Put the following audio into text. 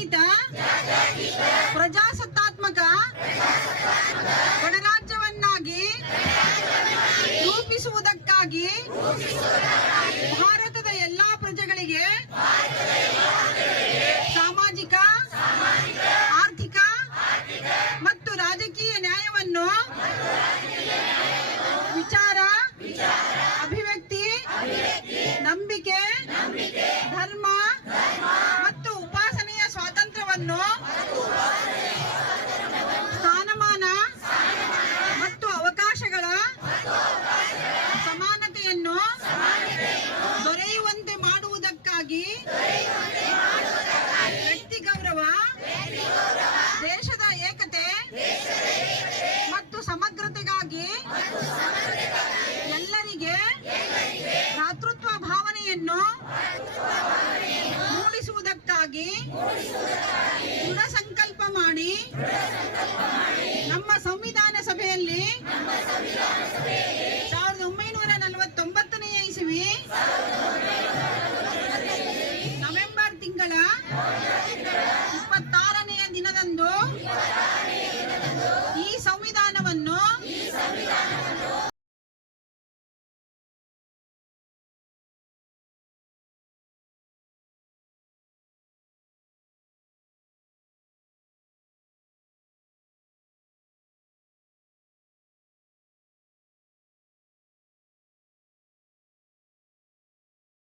ಜಾತ್ಯತೀತ ಪ್ರಜಾಸತ್ತಾತ್ಮಕ ಗಣರಾಜ್ಯವನ್ನಾಗಿ ರೂಪಿಸುವುದಕ್ಕಾಗಿ ಭಾರತದ ಎಲ್ಲಾ ಪ್ರಜೆಗಳಿಗೆ ಸಾಮಾಜಿಕ, ಆರ್ಥಿಕ ಮತ್ತು ರಾಜಕೀಯ ನ್ಯಾಯವನ್ನು ವಿಚಾರ, ಅಭಿವ್ಯಕ್ತಿ, ನಂಬಿಕೆ, ಧರ್ಮ ಮತ್ತು ಉಪಾಸನೆಯ ಸ್ವಾತಂತ್ರ್ಯವನ್ನು, ಸ್ಥಾನಮಾನ ಮತ್ತು ಅವಕಾಶಗಳ ಸಮಾನತೆಯನ್ನು ದೊರೆಯುವಂತೆ ಮಾಡುವುದಕ್ಕಾಗಿ ವ್ಯಕ್ತಿ ಗೌರವ, ದೇಶದ ಏಕತೆ ಮತ್ತು ಸಮಗ್ರತೆಗಾಗಿ ಎಲ್ಲರಿಗೆ ಭ್ರಾತೃತ್ವ ಭಾವನೆಯನ್ನು ಮೂಡಿಸುವುದಕ್ಕಾಗಿ ದೃಢ ಸಂಕಲ್ಪ ಮಾಡಿ ನಮ್ಮ ಸಂವಿಧಾನ ಸಭೆಯಲ್ಲಿ